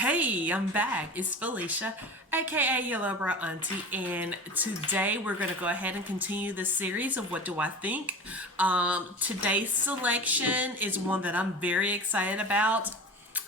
Hey, I'm back. It's Felicia, aka your LowBrau Auntie, and today we're going to go ahead and continue the series of What Do I Think? Today's selection is one that I'm very excited about.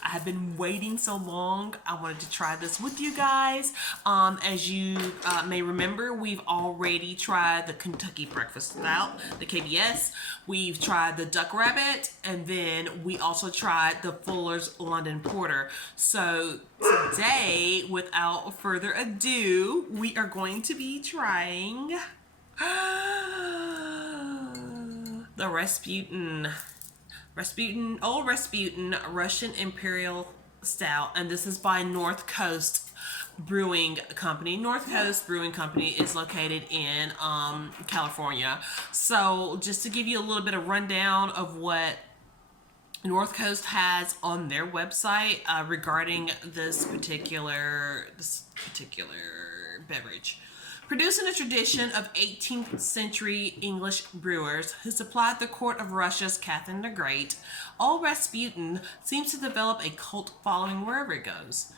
I have been waiting so long. I wanted to try this with you guys. As you may remember, we've already tried the Kentucky Breakfast Stout, the KBS. We've tried the Duck Rabbit, and then we also tried the Fuller's London Porter. So today, without further ado, we are going to be trying the Old Rasputin Russian Imperial Stout, and this is by North Coast Brewing Company. North Coast Brewing Company is located in California. So just to give you a little bit of rundown of what North Coast has on their website regarding this particular beverage. Produced in a tradition of 18th century English brewers who supplied the court of Russia's Catherine the Great, Old Rasputin seems to develop a cult following wherever it goes.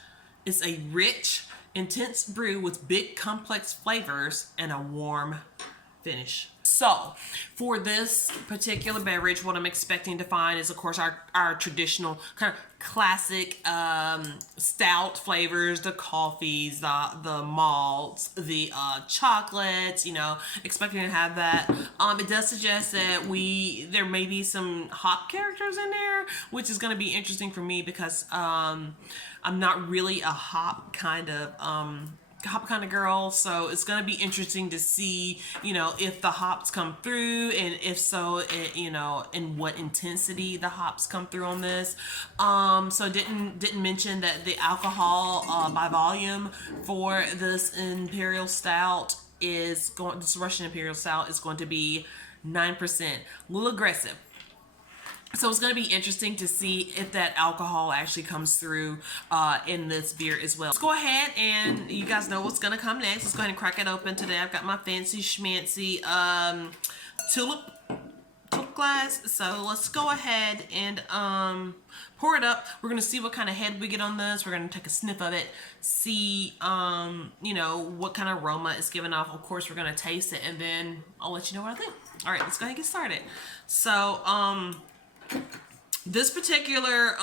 It's a rich, intense brew with big, complex flavors and a warm finish. So, for this particular beverage, what I'm expecting to find is, of course, our traditional kind of classic stout flavors, the coffees, the malts, the chocolates, expecting to have that. It does suggest that there may be some hop characters in there, which is going to be interesting for me because I'm not really a hop kind of girl, so it's going to be interesting to see, if the hops come through, and if so, in what intensity the hops come through on this. So didn't mention that the alcohol by volume for this Russian Imperial Stout is going to be 9%, a little aggressive. So it's going to be interesting to see if that alcohol actually comes through in this beer as well. Let's go ahead, and you guys know what's going to come next. Let's go ahead and crack it open. Today I've got my fancy schmancy tulip glass. So let's go ahead and pour it up. We're going to see what kind of head we get on this. We're going to take a sniff of it, see what kind of aroma it's giving off. Of course, we're going to taste it, and then I'll let you know what I think. All right, let's go ahead and get started. So this particular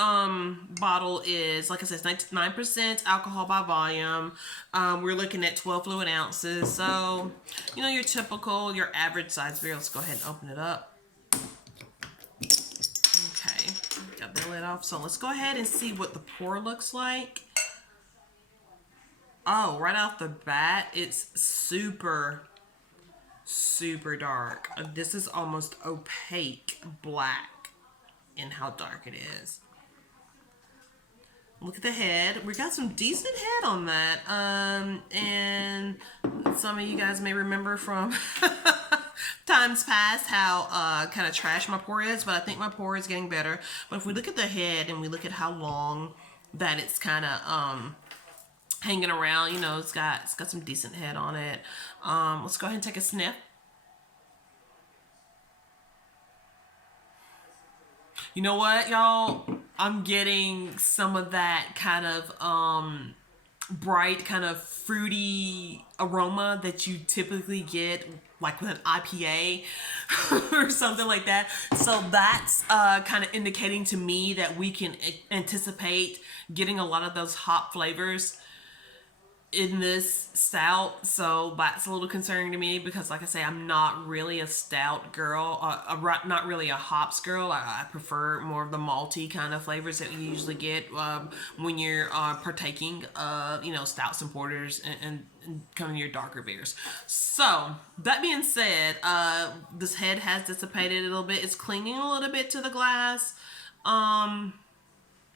bottle is, like I said, 9% alcohol by volume. We're looking at 12 fluid ounces. So, your average size beer. Let's go ahead and open it up. Okay, got the lid off. So let's go ahead and see what the pour looks like. Oh, right off the bat, it's super dark. This is almost opaque black in how dark it is. Look at the head. We got some decent head on that. And some of you guys may remember from times past how kind of trash my pour is, but I think my pour is getting better. But if we look at the head and we look at how long that it's kind of hanging around, it's got some decent head on it. Let's go ahead and take a sniff. You know what, y'all? I'm getting some of that kind of bright, kind of fruity aroma that you typically get like with an IPA or something like that. So that's kind of indicating to me that we can anticipate getting a lot of those hop flavors in this stout. So that's a little concerning to me because, like I say, I'm not really a stout girl, not really a hops girl. I prefer more of the malty kind of flavors that you usually get when you're partaking of, stouts and porters and kind of your darker beers. So that being said, this head has dissipated a little bit. It's clinging a little bit to the glass.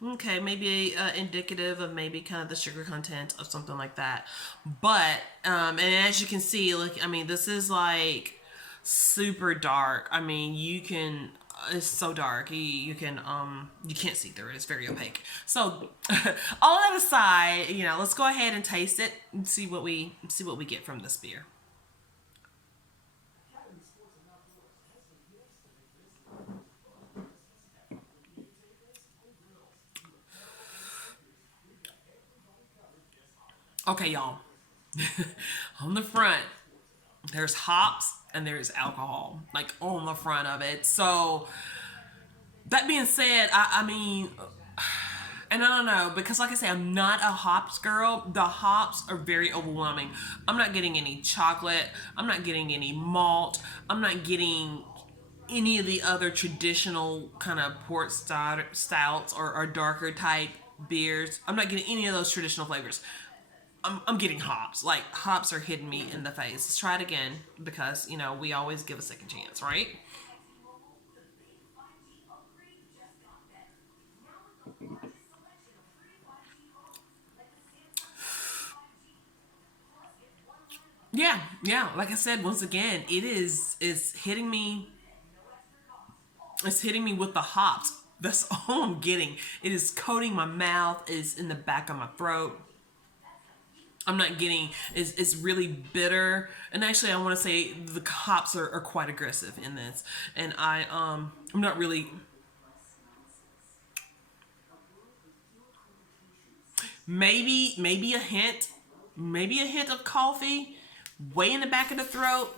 Okay, maybe indicative of maybe kind of the sugar content of something like that. But, and as you can see, look, this is like super dark. It's so dark. You can't see through it. It's very opaque. So, all that aside, let's go ahead and taste it and see what we get from this beer. Okay, y'all. On the front, there's hops and there's alcohol, like on the front of it. So that being said, I mean, and I don't know, because like I say, I'm not a hops girl. The hops are very overwhelming. I'm not getting any chocolate. I'm not getting any malt. I'm not getting any of the other traditional kind of stouts or darker type beers. I'm not getting any of those traditional flavors. I'm getting hops. Like, hops are hitting me in the face. Let's try it again, because, you know, we always give a second chance, right? Yeah, yeah. Like I said, once again, is hitting me. It's hitting me with the hops. That's all I'm getting. It is coating my mouth. Is in the back of my throat. I'm not getting. It's really bitter. And actually, I want to say the hops are quite aggressive in this. And I'm not really. Maybe a hint of coffee, way in the back of the throat,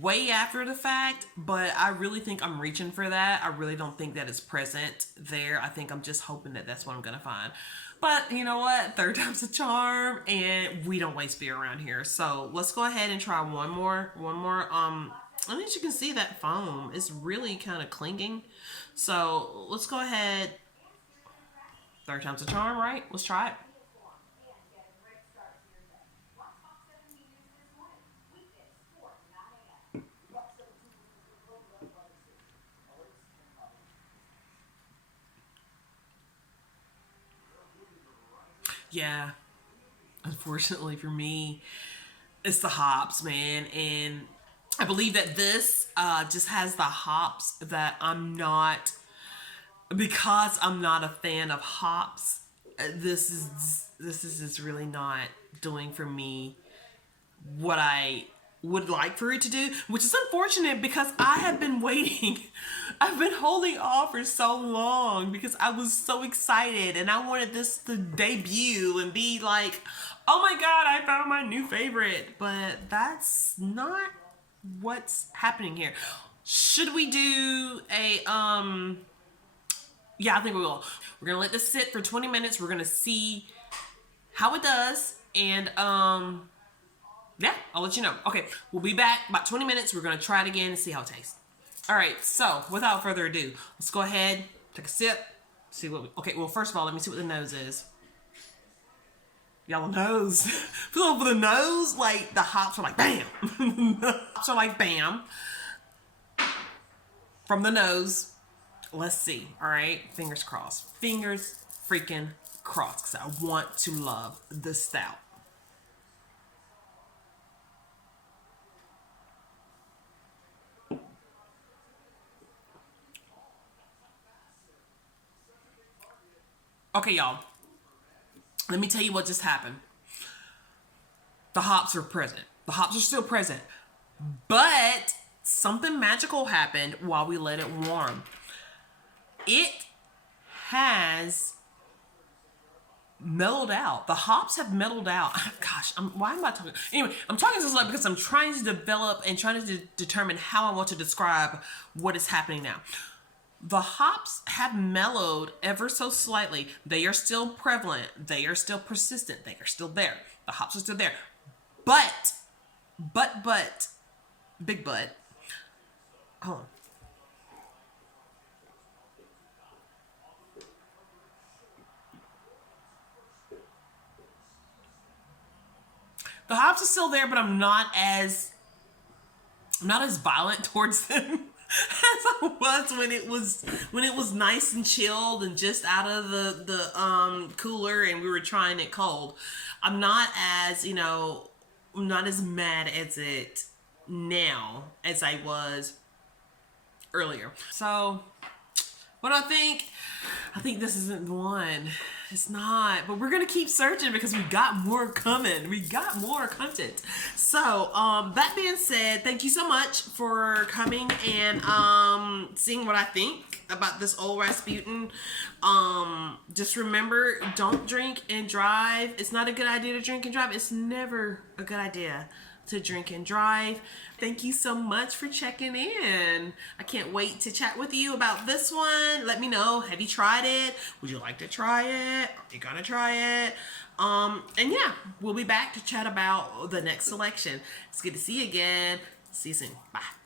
way after the fact. But I really think I'm reaching for that. I really don't think that is present there. I think I'm just hoping that that's what I'm gonna find. But you know what? Third time's a charm, and we don't waste beer around here. So let's go ahead and try one more. One more. I mean, as you can see, that foam is really kind of clinging. So let's go ahead. Third time's a charm, right? Let's try it. Yeah, unfortunately for me, it's the hops, man. And I believe that this just has the hops that I'm not, because I'm not a fan of hops. This is just really not doing for me what I would like for it to do, which is unfortunate because I have been waiting. I've been holding off for so long because I was so excited and I wanted this to debut and be like, oh my god, I found my new favorite. But that's not what's happening here. Should we do a yeah, I think we will. We're gonna let this sit for 20 minutes. We're gonna see how it does. And yeah, I'll let you know. Okay, we'll be back about 20 minutes. We're gonna try it again and see how it tastes. All right, so without further ado, let's go ahead, take a sip, see what we, okay, well, first of all, let me see what the nose is. Y'all, nose. Feel for the nose, like the hops are like bam. The hops are like bam. From the nose. Let's see. All right, fingers crossed. Fingers freaking crossed, because I want to love the stout. Okay, y'all. Let me tell you what just happened. The hops are present. The hops are still present. But something magical happened while we let it warm. It has mellowed out. The hops have mellowed out. Gosh, why am I talking? Anyway, I'm talking this like because I'm trying to develop and trying to determine how I want to describe what is happening now. The hops have mellowed ever so slightly. They are still prevalent. They are still persistent. They are still there. The hops are still there. But, big but, hold on. The hops are still there, but I'm not as violent towards them as I was when it was nice and chilled and just out of the cooler and we were trying it cold. I'm not as I'm not as mad as it now as I was earlier. So What do I think? I think this isn't the one. It's not, but we're gonna keep searching because we got more coming. We got more content. So, that being said, thank you so much for coming and seeing what I think about this old Rasputin. Just remember, don't drink and drive. It's not a good idea to drink and drive. It's never a good idea to drink and drive. Thank you so much for checking in. I can't wait to chat with you about this one. Let me know, have you tried it? Would you like to try it? Are you gonna try it? And yeah, we'll be back to chat about the next selection. It's good to see you again. See you soon. Bye.